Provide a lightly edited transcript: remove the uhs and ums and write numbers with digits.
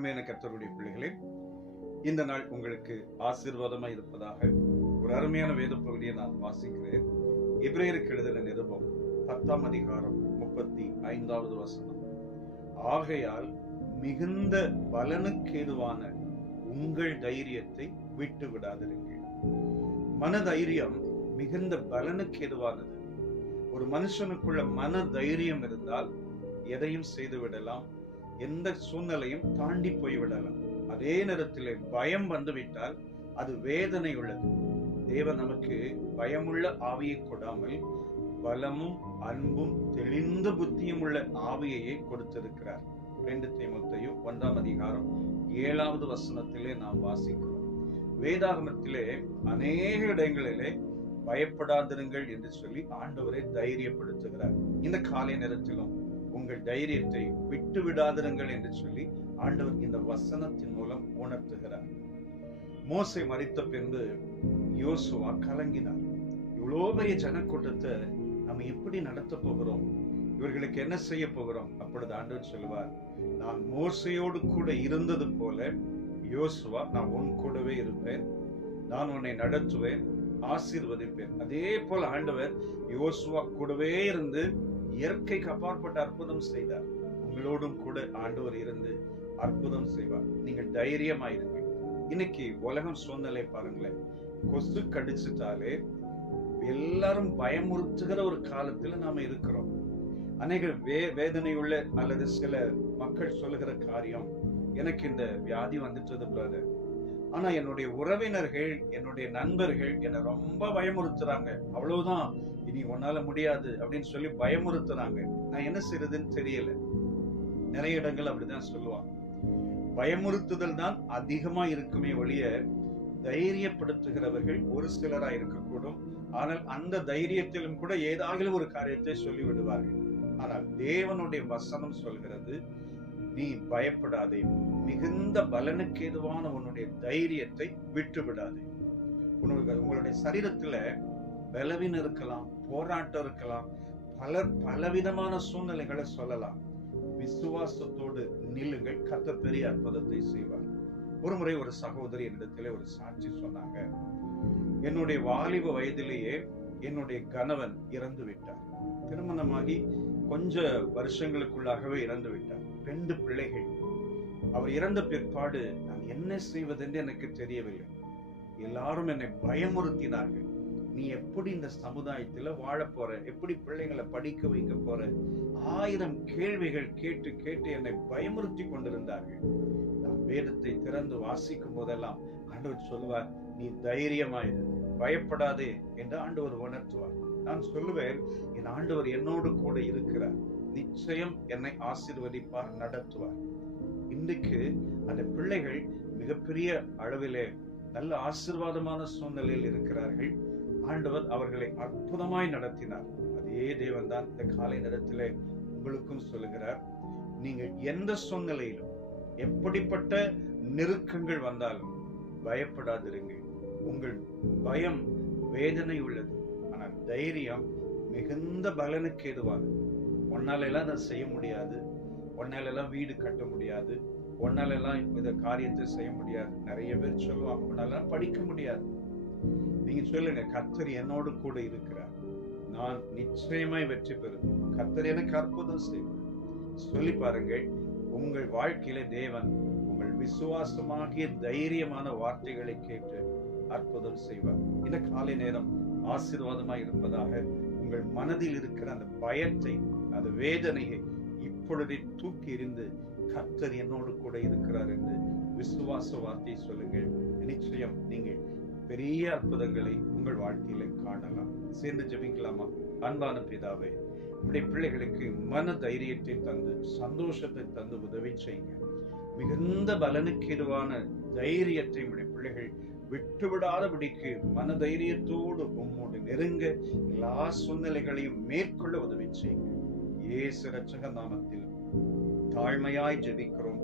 அருமையான கர்த்தருடைய பிள்ளைகளே, இந்த நாள் உங்களுக்கு ஆசீர்வாதமாய் இருப்பதாக ஒரு அருமையான வேத பகுதியை நான் வாசிக்கிறேன். எபிரேயருக்கு எழுதின நிருபம் 10ஆம் அதிகாரம் 35வது வசனம். ஆகையால் மிகுந்த பலனுக்கேதுவான உங்கள் தைரியத்தை விட்டு விடாதிருங்கள். மனதைரியம் மிகுந்த பலனுக்கேதுவானது. ஒரு மனுஷனுக்குள்ள மன தைரியம் இருந்தால் எதையும் செய்து விடலாம், எந்த சூழ்நிலையும் தாண்டி போய்விடலாம். அதே நேரத்தில் பயம் வந்துவிட்டால் அது வேதனை உள்ளது. தேவன் நமக்கு பயமுள்ள ஆவியை கொடாமல் பலமும் அன்பும் தெளிந்த புத்தியும் உள்ள ஆவியையே கொடுத்திருக்கிறார். 2 தீமோத்தேயு 1ஆம் அதிகாரம் 7வது வசனத்திலே நாம் வாசிக்கிறோம். வேதாகமத்திலே அநேக இடங்களிலே பயப்படாதிருங்கள் என்று சொல்லி ஆண்டவரை தைரியப்படுத்துகிறார். இந்த காலை நேரத்திலும் உங்கள் தைரியத்தை விட்டு விடாதிருங்கள் என்று சொல்லி ஆண்டவர் இந்த வசனத்தின் மூலம் உணர்த்துகிறார். மோசே மரித்த பின்பு யோசுவா கலங்கினார். இவ்வளோ பெரிய ஜனக்கூட்டத்தை நம்ம எப்படி நடத்த போகிறோம், இவர்களுக்கு என்ன செய்ய போகிறோம்? அப்பொழுது ஆண்டவர் சொல்லுவார், நான் மோசையோடு கூட இருந்தது போல யோசுவா நான் உன் கூடவே இருப்பேன், நான் உன்னை நடத்துவேன், ஆசீர்வதிப்பேன். அதே போல ஆண்டவர் யோசுவா கூடவே இருந்து இயற்கைக்கு அப்பாற்பட்ட அற்புதம் செய்தார். உங்களோடும் கூட ஆண்டவர் இருந்து அற்புதம் செய்வார். நீங்கள் தைரியமாயிருங்க. இன்னைக்கு உலகம் சூழ்நிலை பாருங்களேன், கொசு கடிச்சிட்டாலே எல்லாரும் பயமுறுத்துகிற ஒரு காலத்துல நாம இருக்கிறோம். அநேக வேதனையுள்ள அல்லது சில மக்கள் சொல்லுகிற காரியம், எனக்கு இந்த வியாதி வந்துட்டது பிரதர், ஆனா என்னுடைய உறவினர்கள் என்னுடைய நண்பர்கள் என்னை ரொம்ப பயமுறுத்துறாங்க, அவ்வளவுதான், இனி உன்னால முடியாது அப்படின்னு சொல்லி பயமுறுத்துறாங்க. நான் என்ன செய்யறதுன்னு தெரியல. நிறைய இடங்கள் அப்படிதான் சொல்லுவாங்க. பயமுறுத்துதல் தான் அதிகமா இருக்குமே ஒழிய தைரியப்படுத்துகிறவர்கள் ஒரு சிலரா இருக்கக்கூடும். ஆனால் அந்த தைரியத்திலும் கூட ஏதாவது ஒரு காரியத்தை சொல்லி விடுவார்கள். ஆனால் தேவனுடைய வசனம் சொல்கிறது, நீ பயப்படாதே, மிகுந்த பலனுக்கு ஏதுவான உன்னுடைய தைரியத்தை விட்டு விடாதே. உங்களுடைய சரீரத்துல பலவீனம் இருக்கலாம், போராட்டம் இருக்கலாம், பலவிதமான சூழ்நிலைகளை சொல்லலாம். விசுவாசத்தோடு நில்லுங்கள், கர்த்தர் பெரிய அற்புதத்தை செய்வார். ஒரு முறை ஒரு சகோதரி என்னிடத்திலே ஒரு சாட்சி சொன்னாங்க. என்னுடைய வாலிப வயதிலேயே என்னுடைய கணவன் இறந்து விட்டார். திருமணமாகி கொஞ்ச வருஷங்களுக்குள்ளாகவே இறந்து விட்டார். 2 பிள்ளைகள். அவர் இறந்த பிற்பாடு நான் என்ன செய்வதென்று எனக்கு தெரியவில்லை. எல்லாரும் என்னை பயமுறுத்தினார்கள். நீ எப்படி இந்த சமுதாயத்துல வாழ போற, எப்படி பிள்ளைங்களை படிக்க வைக்க போற, 1000 கேள்விகள் கேட்டு கேட்டு என்னை பயமுறுத்தி கொண்டிருந்தார்கள். நான் வேதத்தை திறந்து வாசிக்கும் போதெல்லாம் ஆண்டவர் சொல்லுவார், நீ தைரியமாயிரு, பயப்படாதே என்று ஆண்டவர் உணர்த்துவார். நான் சொல்லுவேன், என் ஆண்டவர் என்னோடு கூட இருக்கிறார், நிச்சயம் என்னை ஆசீர்வதிப்பார், நடத்துவார். இன்றைக்கு அந்த பிள்ளைகள் மிகப்பெரிய அளவிலே நல்ல ஆசீர்வாதமான சூழ்நிலையில் இருக்கிறார்கள். ஆண்டவர் அவர்களை அற்புதமாய் நடத்தினார். அதே தேவன் தான் இந்த காலை நேரத்திலே உங்களுக்கும் சொல்லுகிறார், நீங்கள் எந்த சூழ்நிலையிலும் எப்படிப்பட்ட நெருக்கங்கள் வந்தாலும் பயப்படாதிருங்கள். உங்கள் பயம் வேதனை உள்ளது, ஆனால் தைரியம் மிகுந்த பலனுக்கு ஏதுவானது. ஒன்னால எல்லாம் அதை செய்ய முடியாது, ஒன்னால எல்லாம் வீடு கட்ட முடியாது, ஒன்னால எல்லாம் இந்த காரியத்தை செய்ய முடியாது. நிறைய பேர் சொல்லுவாங்க, ஒன்னால படிக்க முடியாது. நீங்க சொல்லுங்க, கர்த்தர் என்னோடு கூட இருக்கிறார், நான் நிச்சயமாய் வெற்றி பெறுவேன், கர்த்தர் எனக்கு அற்புதம் செய்வார். சொல்லி பாருங்கள், உங்கள் வாழ்க்கையில தேவன் உங்கள் விசுவாசமாகிய தைரியமான வார்த்தைகளை கேட்டு அற்புதம் செய்வார். இந்த காலை நேரம் ஆசீர்வாதமாய் இருப்பதாக. உங்கள் மனதில் இருக்கிற அந்த பயத்தை, அந்த வேதனையை இப்பொழுதே தூக்கி எறிந்து, கர்த்தர் என்னோடு கூட இருக்கிறார் என்று விசுவாச வார்த்தை சொல்லுங்கள். நிச்சயம் நீங்கள் பெரிய அற்புதங்களை உங்கள் வாழ்க்கையில காணலாம். சேர்ந்து ஜெபிக்கலாமா? அன்பான பிதாவே, உடைய பிள்ளைகளுக்கு மன தைரியத்தை தந்து சந்தோஷத்தை தந்து உதவி செய்யுங்க. மிகுந்த பலனுக்கேதுவான தைரியத்தை உடைய பிள்ளைகள் விட்டுவிடாதபடிக்கு மன தைரியத்தோடு உம்மோடு நெருங்க, எல்லா சூழ்நிலைகளையும் மேற்கொள்ள உதவி செய்யுங்க. இயேசு இரட்சகர் நாமத்தில் தாழ்மையாய் ஜெபிக்கிறோம்